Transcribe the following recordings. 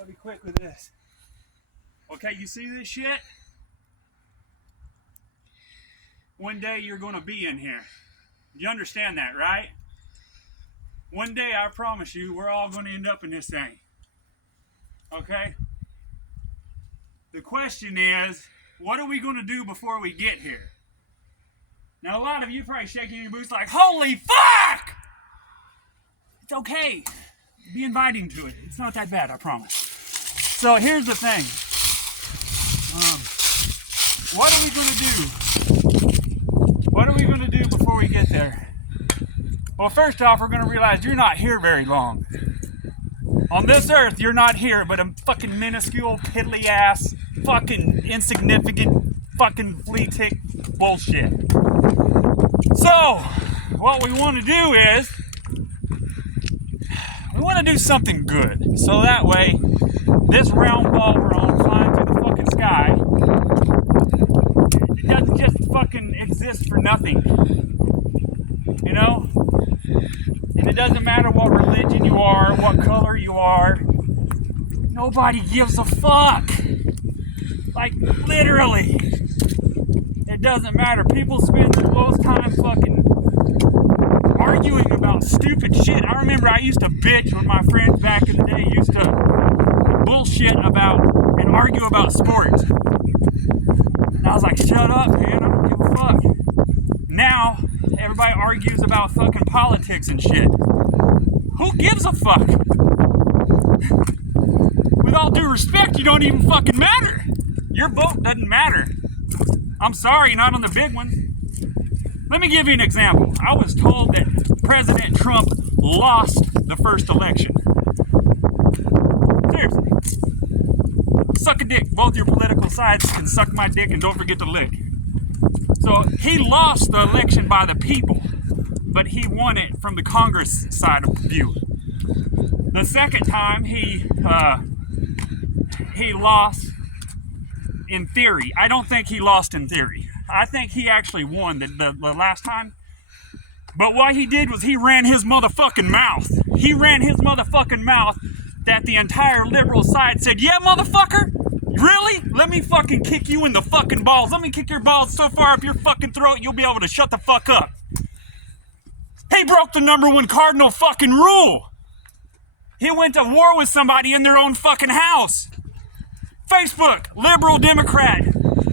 I'll be quick with this. Okay, you see this shit? One day you're going to be in here. You understand that, right? One day, I promise you, we're all going to end up in this thing. Okay? The question is, what are we going to do before we get here? Now, a lot of you probably shaking your boots like, holy fuck! It's okay. Be inviting to it. It's not that bad, I promise. So here's the thing. What are we going to do? What are we going to do before we get there? Well, first off, we're going to realize you're not here very long. On this earth, you're not here, but a fucking minuscule, piddly ass, fucking insignificant, fucking flea tick bullshit. So, what we want to do is, we want to do something good. So that way, this round ball we're on flying through the fucking sky, it doesn't just fucking exist for nothing. You know? And it doesn't matter what religion you are, what color you are. Nobody gives a fuck. Like, literally. It doesn't matter. People spend the most time fucking arguing about stupid shit. I remember I used to bitch when my friends back in the day used to bullshit about and argue about sports. And I was like, shut up, man. I don't give a fuck. Now, everybody argues about fucking politics and shit. Who gives a fuck? With all due respect, you don't even fucking matter. Your vote doesn't matter. I'm sorry, not on the big ones. Let me give you an example. I was told that President Trump lost the first election. Seriously. Suck a dick. Both your political sides can suck my dick and don't forget to lick. So he lost the election by the people, but he won it from the Congress side of the view. The second time he lost in theory. I don't think he lost in theory. I think he actually won the last time. But what he did was he ran his motherfucking mouth. He ran his motherfucking mouth that the entire liberal side said, yeah, motherfucker? Really? Let me fucking kick you in the fucking balls. Let me kick your balls so far up your fucking throat you'll be able to shut the fuck up. He broke the number one cardinal fucking rule. He went to war with somebody in their own fucking house. Facebook, liberal Democrat.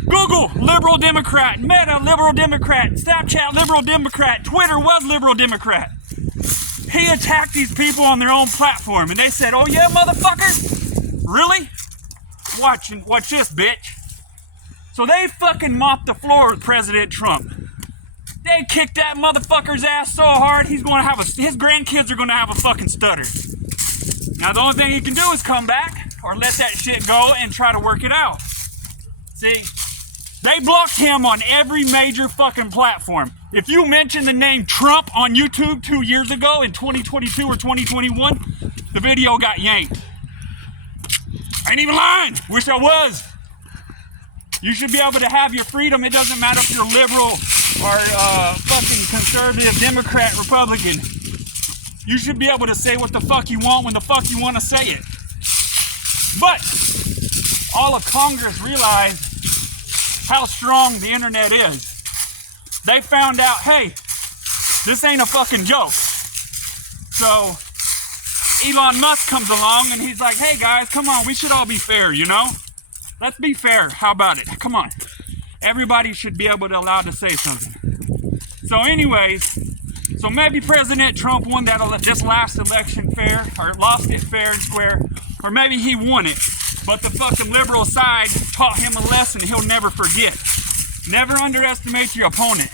Google, liberal Democrat. Meta, liberal Democrat. Snapchat, liberal Democrat. Twitter was liberal Democrat. He attacked these people on their own platform and they said, oh yeah, motherfucker? Really? Watch this, bitch. So they fucking mopped the floor with President Trump. They kicked that motherfucker's ass so hard, he's going to have his grandkids are going to have a fucking stutter. Now the only thing he can do is come back or let that shit go and try to work it out. See, they blocked him on every major fucking platform. If you mention the name Trump on YouTube 2 years ago in 2022 or 2021, the video got yanked. I ain't even lying. Wish I was. You should be able to have your freedom. It doesn't matter if you're liberal or fucking conservative, Democrat, Republican. You should be able to say what the fuck you want when the fuck you want to say it. But all of Congress realized how strong the internet is. They found out, hey, this ain't a fucking joke. So Elon Musk comes along and he's like, hey guys, come on, we should all be fair, you know? Let's be fair. How about it? Come on. Everybody should be able to allow to say something. So anyways, so maybe President Trump won this last election fair, or lost it fair and square, or maybe he won it, but the fucking liberal side taught him a lesson he'll never forget. Never underestimate your opponent.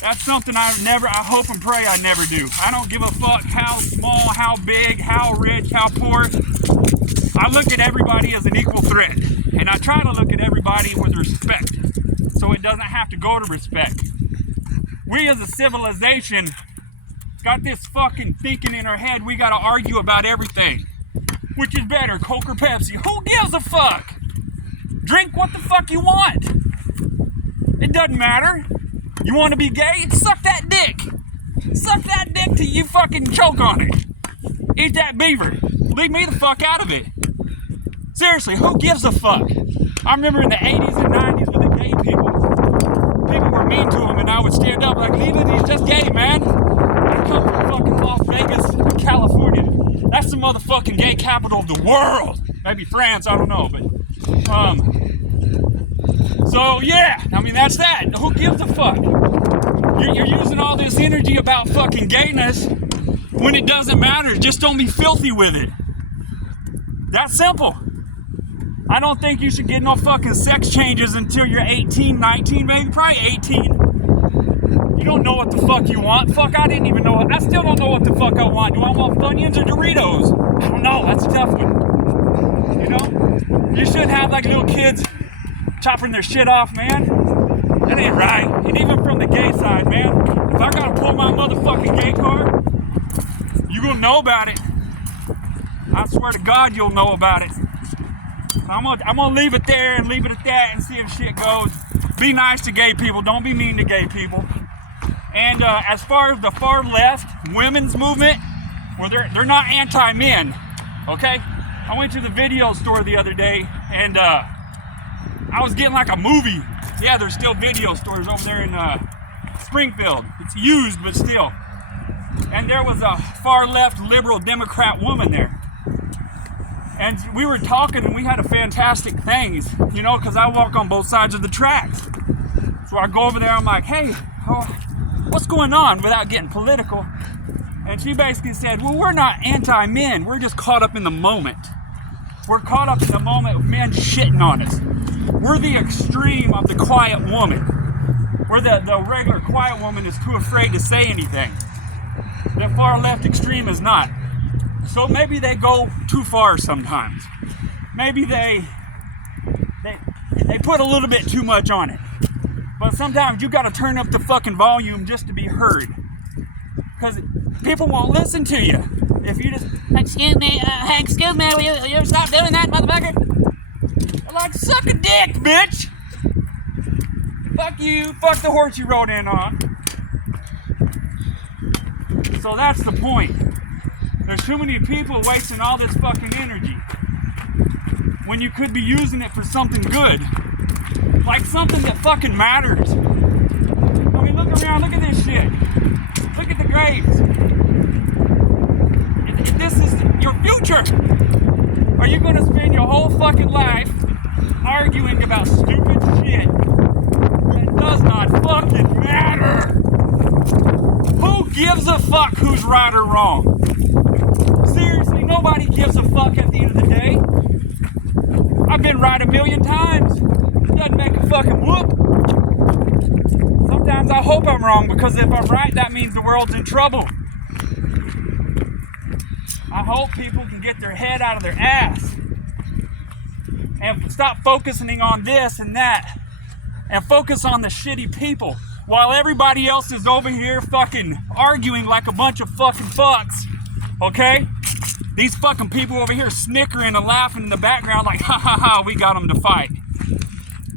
That's something I hope and pray I never do. I don't give a fuck how small, how big, how rich, how poor. I look at everybody as an equal threat. And I try to look at everybody with respect. So it doesn't have to go to respect. We as a civilization got this fucking thinking in our head we gotta argue about everything. Which is better, Coke or Pepsi? Who gives a fuck? Drink what the fuck you want. It doesn't matter. You want to be gay? Suck that dick. Suck that dick till you fucking choke on it. Eat that beaver. Leave me the fuck out of it. Seriously, who gives a fuck? I remember in the 80s and 90s with the gay people were mean to him, and I would stand up like, leave it, he's just gay, man. I come from fucking Las Vegas, California. That's the motherfucking gay capital of the world. Maybe France, I don't know, but so yeah, I mean that's that. Who gives a fuck? You're using all this energy about fucking gayness when it doesn't matter. Just don't be filthy with it. That's simple. I don't think you should get no fucking sex changes until you're 18, 19, maybe probably 18. You don't know what the fuck you want. Fuck, I didn't even know it. I still don't know what the fuck I want. Do I want Funyuns or Doritos? I don't know. That's a tough one. You know? You shouldn't have like little kids chopping their shit off, man. That ain't right. And even from the gay side, man. If I gotta pull my motherfucking gay card, you gonna know about it. I swear to God, you'll know about it. I'm gonna leave it there and leave it at that and see if shit goes. Be nice to gay people. Don't be mean to gay people. And as far as the far left women's movement, well, they're not anti-men, okay? I went to the video store the other day and I was getting like a movie. Yeah, there's still video stores over there in Springfield. It's used, but still. And there was a far left liberal Democrat woman there. And we were talking and we had a fantastic thing, you know, because I walk on both sides of the tracks. So I go over there, I'm like, hey, what's going on, without getting political? And she basically said, well, we're not anti-men, we're just caught up in the moment. We're caught up in the moment with men shitting on us. We're the extreme of the quiet woman. Where the regular quiet woman is too afraid to say anything. The far left extreme is not. So maybe they go too far sometimes. Maybe they put a little bit too much on it. But sometimes you gotta turn up the fucking volume just to be heard. Because people won't listen to you. If you just, excuse me, will you stop doing that, motherfucker? They're like, suck a dick, bitch! Fuck you, fuck the horse you rode in on. So that's the point. There's too many people wasting all this fucking energy when you could be using it for something good. Like something that fucking matters. I mean, look around, look at this shit. Look at the graves. If this is your future, are you gonna spend your whole fucking life arguing about stupid shit that does not fucking matter? Who gives a fuck who's right or wrong? Seriously, nobody gives a fuck at the end of the day. I've been right 1,000,000 times. It doesn't make a fucking whoop. Sometimes I hope I'm wrong, because if I'm right, that means the world's in trouble. I hope people can get their head out of their ass and stop focusing on this and that and focus on the shitty people while everybody else is over here fucking arguing like a bunch of fucking fucks. Okay? These fucking people over here snickering and laughing in the background like, ha ha ha, we got them to fight.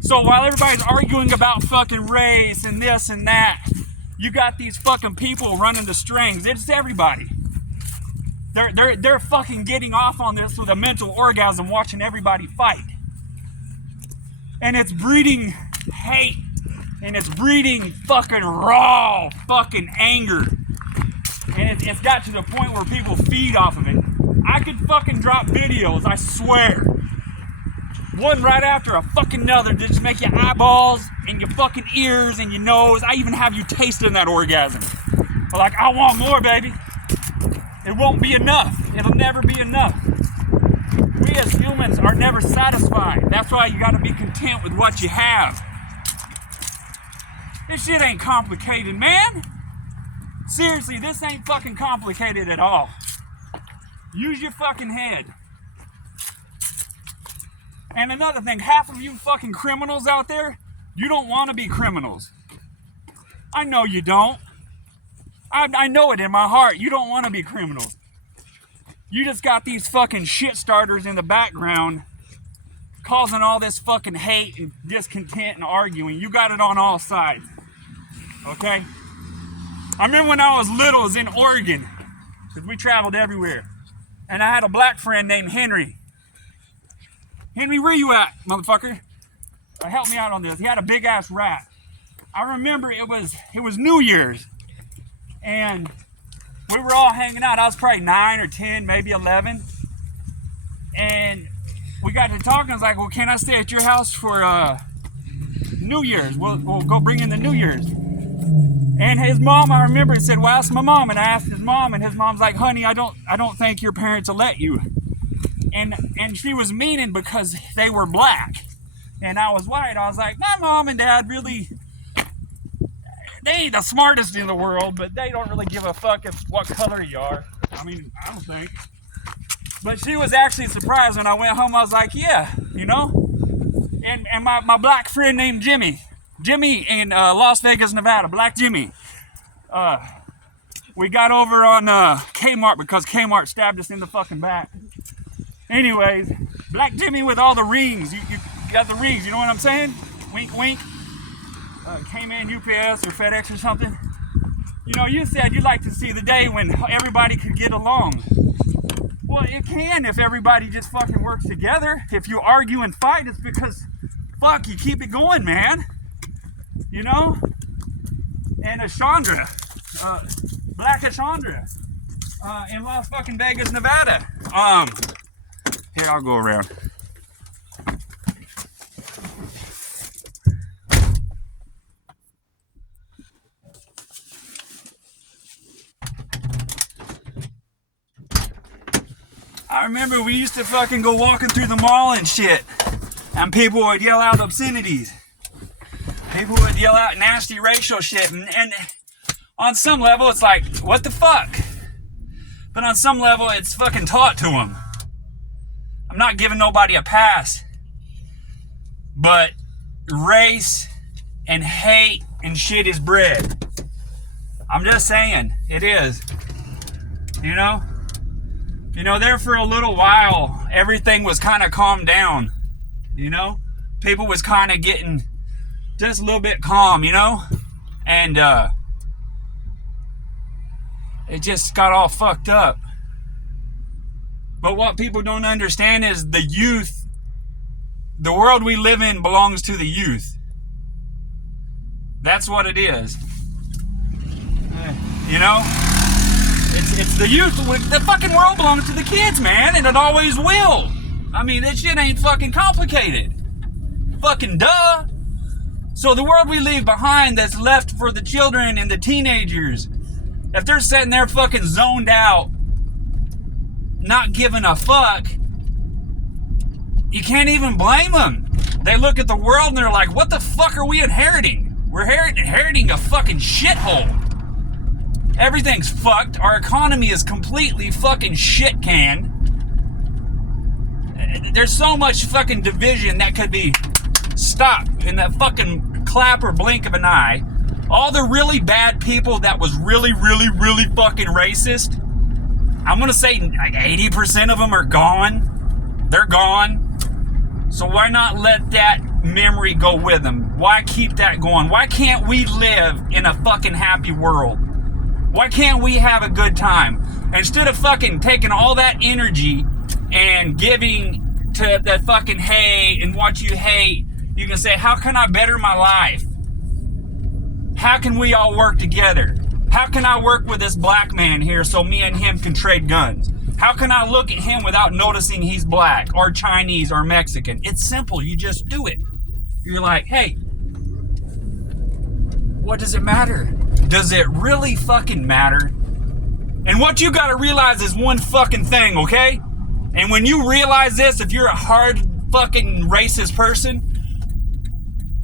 So while everybody's arguing about fucking race and this and that, you got these fucking people running the strings. It's everybody. They're fucking getting off on this with a mental orgasm watching everybody fight. And it's breeding hate. And it's breeding fucking raw fucking anger. And it's got to the point where people feed off of it. I could fucking drop videos, I swear. One right after a fucking another to just make your eyeballs and your fucking ears and your nose. I even have you tasting that orgasm. But like, I want more, baby. It won't be enough. It'll never be enough. We as humans are never satisfied. That's why you gotta be content with what you have. This shit ain't complicated, man. Seriously, this ain't fucking complicated at all. Use your fucking head. And another thing, half of you fucking criminals out there, you don't want to be criminals. I know you don't. I know it in my heart. You don't want to be criminals. You just got these fucking shit starters in the background causing all this fucking hate and discontent and arguing. You got it on all sides. Okay? I remember when I was little, I was in Oregon, because we traveled everywhere. And I had a black friend named Henry. Henry, where you at, motherfucker? Help me out on this. He had a big ass rat. I remember it was New Year's, and we were all hanging out. I was probably 9 or 10, maybe 11, and we got to talking. I was like, well, can I stay at your house for New Year's? We'll go bring in the New Year's. And his mom, I remember, said, well, ask my mom. And I asked his mom, and his mom's like, honey, I don't think your parents will let you. And she was meaning because they were black and I was white. I was like, my mom and dad really, they ain't the smartest in the world, but they don't really give a fuck what color you are. I mean, I don't think. But she was actually surprised when I went home. I was like, yeah, you know. And my black friend named Jimmy in Las Vegas, Nevada, Black Jimmy. We got over on Kmart because Kmart stabbed us in the fucking back. Anyways, Black Jimmy with all the rings. You got the rings, you know what I'm saying? Wink, wink. Came in UPS or FedEx or something. You know, you said you'd like to see the day when everybody could get along. Well, it can if everybody just fucking works together. If you argue and fight, it's because, fuck, you keep it going, man. You know? And Ashandra, Black Ashandra, in Las fucking Vegas, Nevada. Here, I'll go around. I remember we used to fucking go walking through the mall and shit, and people would yell out obscenities. People would yell out nasty racial shit, and on some level it's like, what the fuck? But on some level it's fucking taught to them. I'm not giving nobody a pass, but race and hate and shit is bred. I'm just saying, it is. You know? You know, there for a little while, everything was kind of calmed down, you know? People was kind of getting just a little bit calm, you know? And, it just got all fucked up. But what people don't understand is the youth, the world we live in belongs to the youth. That's what it is. You know? It's the youth. The fucking world belongs to the kids, man, and it always will. I mean, this shit ain't fucking complicated. Fucking duh. So the world we leave behind that's left for the children and the teenagers, if they're sitting there fucking zoned out, not giving a fuck, you can't even blame them. They look at the world and they're like, what the fuck are we inheriting? We're inheriting a fucking shithole. Everything's fucked. Our economy is completely fucking shit canned. There's so much fucking division that could be stopped in that fucking clap or blink of an eye. All the really bad people that was really, really, really fucking racist, I'm gonna say like 80% of them are gone. They're gone. So why not let that memory go with them? Why keep that going? Why can't we live in a fucking happy world? Why can't we have a good time? Instead of fucking taking all that energy and giving to the fucking hate and what you hate, you can say, how can I better my life? How can we all work together? How can I work with this black man here so me and him can trade guns? How can I look at him without noticing he's black or Chinese or Mexican? It's simple. You just do it. You're like, hey, what does it matter? Does it really fucking matter? And what you gotta realize is one fucking thing, okay? And when you realize this, if you're a hard fucking racist person,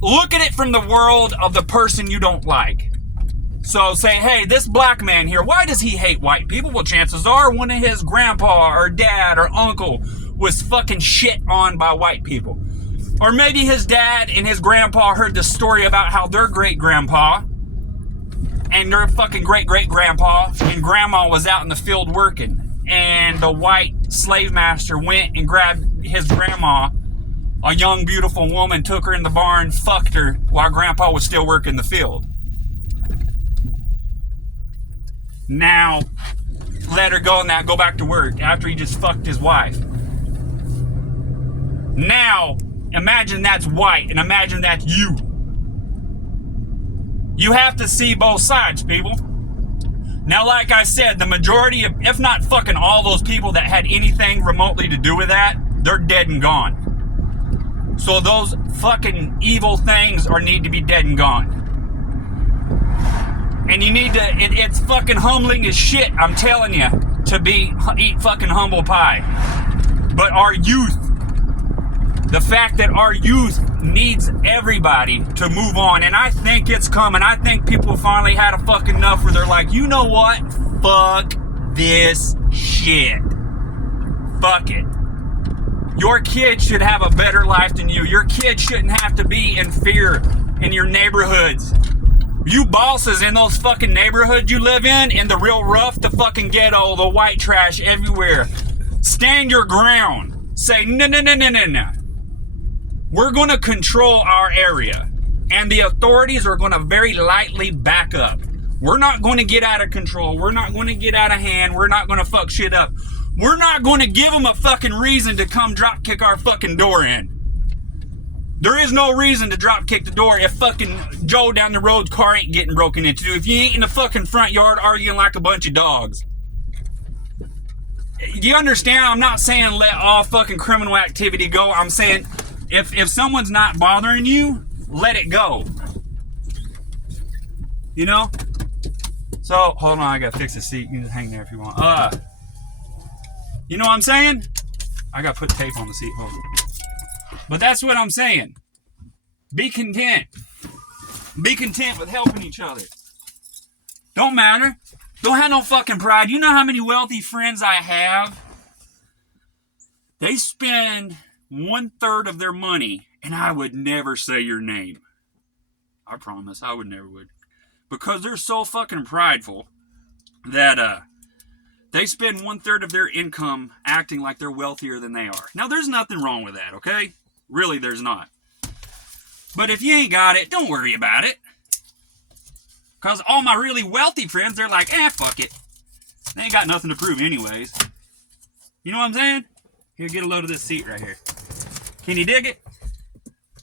look at it from the world of the person you don't like. So say, hey, this black man here, why does he hate white people? Well, chances are one of his grandpa or dad or uncle was fucking shit on by white people. Or maybe his dad and his grandpa heard the story about how their great-grandpa and their fucking great-great-grandpa and grandma was out in the field working. And the white slave master went and grabbed his grandma, a young, beautiful woman, took her in the barn, fucked her while grandpa was still working the field. Now, let her go and go back to work after he just fucked his wife. Now, imagine that's white, and imagine that's you. You have to see both sides, people. Now, like I said, the majority of, if not fucking all those people that had anything remotely to do with that, they're dead and gone. So those fucking evil things need to be dead and gone. And you need to, it's fucking humbling as shit, I'm telling you, to eat fucking humble pie. But our youth, the fact that our youth needs everybody to move on, and I think it's coming. I think people finally had a fucking enough where they're like, you know what? Fuck this shit. Fuck it. Your kid should have a better life than you. Your kid shouldn't have to be in fear in your neighborhoods. You bosses in those fucking neighborhoods you live in the real rough, the fucking ghetto, the white trash everywhere. Stand your ground. Say, no. We're going to control our area. And the authorities are going to very lightly back up. We're not going to get out of control. We're not going to get out of hand. We're not going to fuck shit up. We're not going to give them a fucking reason to come drop kick our fucking door in. There is no reason to drop kick the door if fucking Joe down the road's car ain't getting broken into. If you ain't in the fucking front yard arguing like a bunch of dogs. Do you understand? I'm not saying let all fucking criminal activity go. I'm saying if someone's not bothering you, let it go. You know? So, hold on, I gotta fix the seat. You can just hang there if you want. You know what I'm saying? I gotta put tape on the seat. Hold on. But that's what I'm saying. Be content. Be content with helping each other. Don't matter. Don't have no fucking pride. You know how many wealthy friends I have? They spend 1/3 of their money, and I would never say your name. I promise, I never would. Because they're so fucking prideful that they spend 1/3 of their income acting like they're wealthier than they are. Now, there's nothing wrong with that, okay? Really, there's not. But if you ain't got it, don't worry about it. Because all my really wealthy friends, they're like, fuck it. They ain't got nothing to prove anyways. You know what I'm saying? Here, get a load of this seat right here. Can you dig it?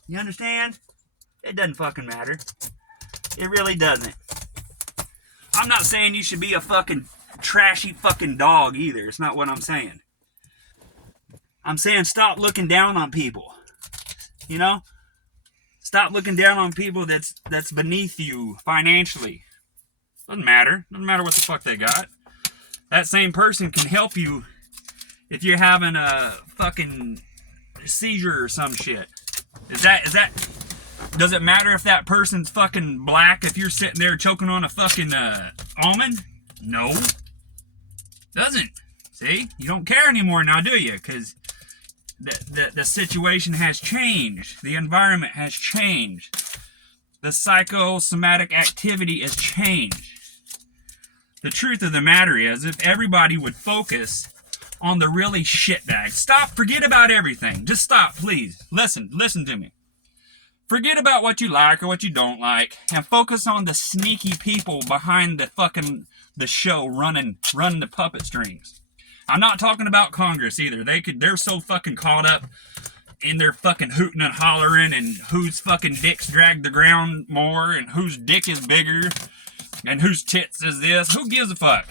You understand? It doesn't fucking matter. It really doesn't. I'm not saying you should be a fucking trashy fucking dog either. It's not what I'm saying. I'm saying stop looking down on people. You know? Stop looking down on people that's beneath you financially. Doesn't matter. Doesn't matter what the fuck they got. That same person can help you if you're having a fucking seizure or some shit. Does it matter if that person's fucking black if you're sitting there choking on a fucking almond? No. Doesn't. See? You don't care anymore now, do you? Because the situation has changed. The environment has changed. The psychosomatic activity has changed. The truth of the matter is, if everybody would focus on the really shitbag. Stop, forget about everything. Just stop, please. Listen to me. Forget about what you like or what you don't like, and focus on the sneaky people behind the show running the puppet strings. I'm not talking about Congress either. They're so fucking caught up in their fucking hooting and hollering and whose fucking dicks drag the ground more and whose dick is bigger and whose tits is this. Who gives a fuck?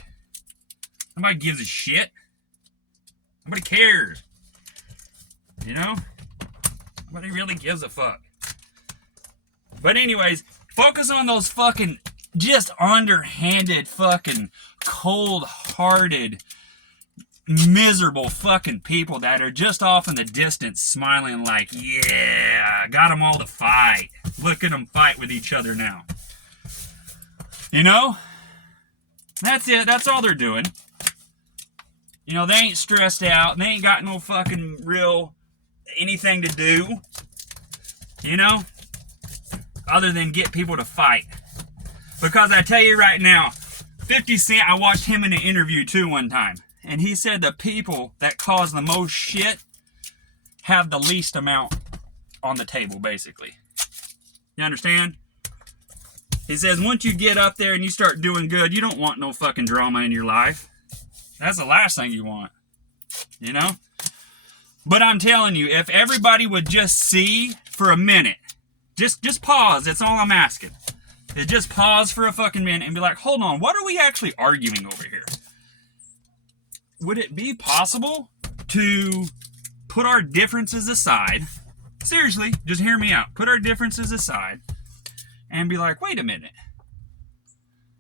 Nobody gives a shit. Nobody cares. You know? Nobody really gives a fuck. But anyways, focus on those fucking just underhanded fucking cold-hearted miserable fucking people that are just off in the distance smiling like, yeah, got them all to fight. Look at them fight with each other now. You know? That's it. That's all they're doing. You know, they ain't stressed out. They ain't got no fucking real anything to do. You know? Other than get people to fight. Because I tell you right now, 50 Cent, I watched him in an interview too one time. And he said the people that cause the most shit have the least amount on the table, basically. You understand? He says once you get up there and you start doing good, you don't want no fucking drama in your life. That's the last thing you want. You know? But I'm telling you, if everybody would just see for a minute, just pause. That's all I'm asking. Just pause for a fucking minute and be like, hold on, what are we actually arguing over here? Would it be possible to put our differences aside? Seriously, just hear me out. Put our differences aside and be like, wait a minute.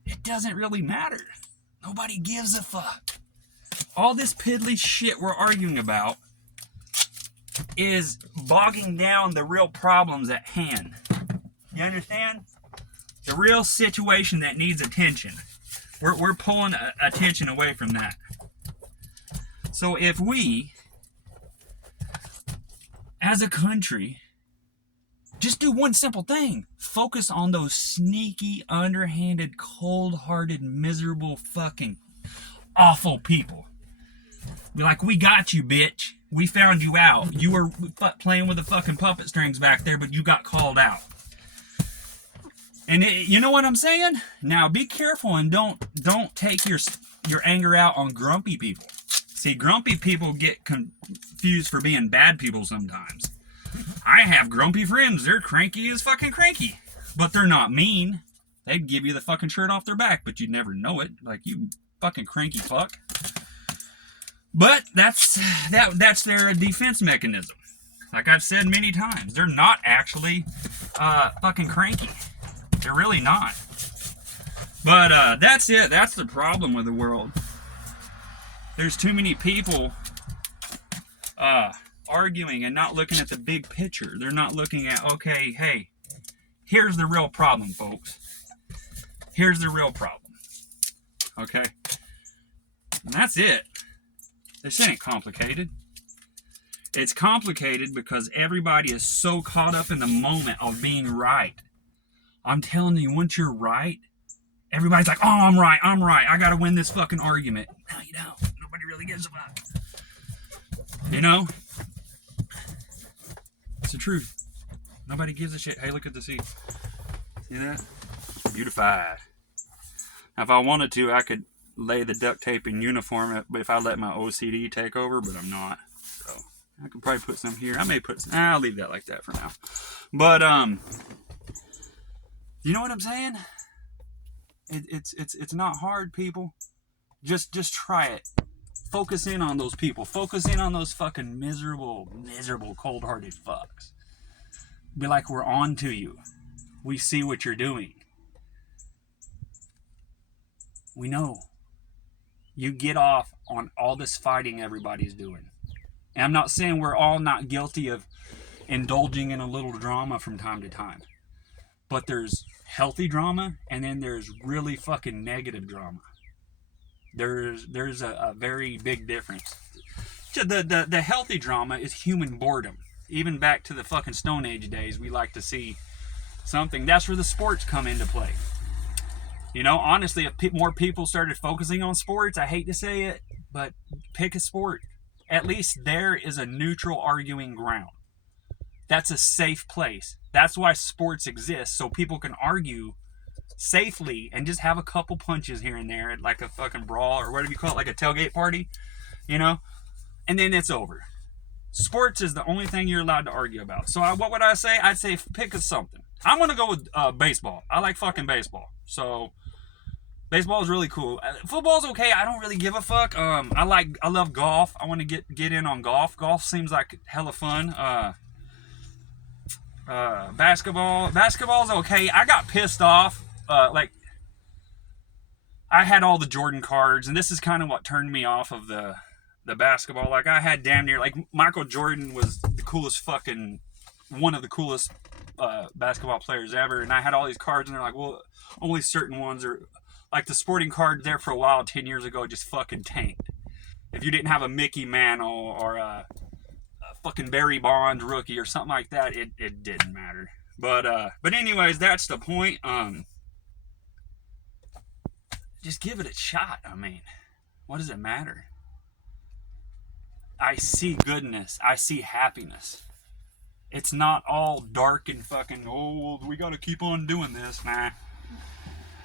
It doesn't really matter. Nobody gives a fuck. All this piddly shit we're arguing about is bogging down the real problems at hand. You understand? The real situation that needs attention. We're pulling attention away from that. So if we, as a country, just do one simple thing. Focus on those sneaky, underhanded, cold-hearted, miserable, fucking awful people. Be like, we got you, bitch. We found you out. You were playing with the fucking puppet strings back there, but you got called out. And you know what I'm saying? Now, be careful and don't take your anger out on grumpy people. See, grumpy people get confused for being bad people sometimes. I have grumpy friends. They're cranky as fucking cranky. But they're not mean. They'd give you the fucking shirt off their back, but you'd never know it. Like, you fucking cranky fuck. But that's their defense mechanism. Like I've said many times, they're not actually fucking cranky. They're really not. But that's it. That's the problem with the world. There's too many people arguing and not looking at the big picture. They're not looking at, okay, hey, here's the real problem, folks. Here's the real problem. Okay? And that's it. This ain't complicated. It's complicated because everybody is so caught up in the moment of being right. I'm telling you, once you're right, everybody's like, oh, I'm right. I gotta win this fucking argument. No, you don't. Nobody really gives a fuck. You know? It's the truth. Nobody gives a shit. Hey, look at the sea. See that? Beautified. Now, if I wanted to, I could lay the duct tape in uniform if I let my OCD take over, but I'm not. So I could probably put some here. I may put some. I'll leave that like that for now. But you know what I'm saying? It's not hard, people. Just try it. Focus in on those people. Focus in on those fucking miserable, cold-hearted fucks. Be like, we're on to you. We see what you're doing. We know. You get off on all this fighting everybody's doing. And I'm not saying we're all not guilty of indulging in a little drama from time to time. But there's healthy drama, and then there's really fucking negative drama. There's a very big difference. The healthy drama is human boredom. Even back to the fucking Stone Age days, we like to see something. That's where the sports come into play. You know, honestly, if more people started focusing on sports, I hate to say it, but pick a sport. At least there is a neutral arguing ground. That's a safe place. That's why sports exist, so people can argue safely and just have a couple punches here and there, like a fucking brawl or whatever you call it, like a tailgate party, you know? And then it's over. Sports is the only thing you're allowed to argue about. So what would I say? I'd say pick something. I'm going to go with baseball. I like fucking baseball. So baseball is really cool. Football's okay. I don't really give a fuck. I love golf. I want to get in on golf. Golf seems like hella fun. Basketball's okay. I got pissed off. I had all the Jordan cards, and this is kind of what turned me off of the basketball. Like, I had damn near, like, Michael Jordan was the coolest fucking, one of the coolest basketball players ever, and I had all these cards, and they're like, well, only certain ones are, like, the sporting card there for a while 10 years ago just fucking tanked. If you didn't have a Mickey Mantle or a fucking Barry Bonds rookie or something like that, it didn't matter. But anyways, that's the point. Just give it a shot. I mean, what does it matter? I see goodness. I see happiness. It's not all dark and fucking, oh, we gotta keep on doing this. Nah.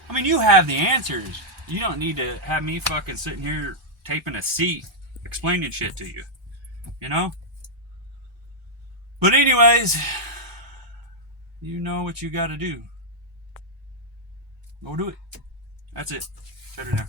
I mean, you have the answers. You don't need to have me fucking sitting here taping a seat explaining shit to you. You know? But anyways, you know what you got to do. Go do it. That's it. Shut her down.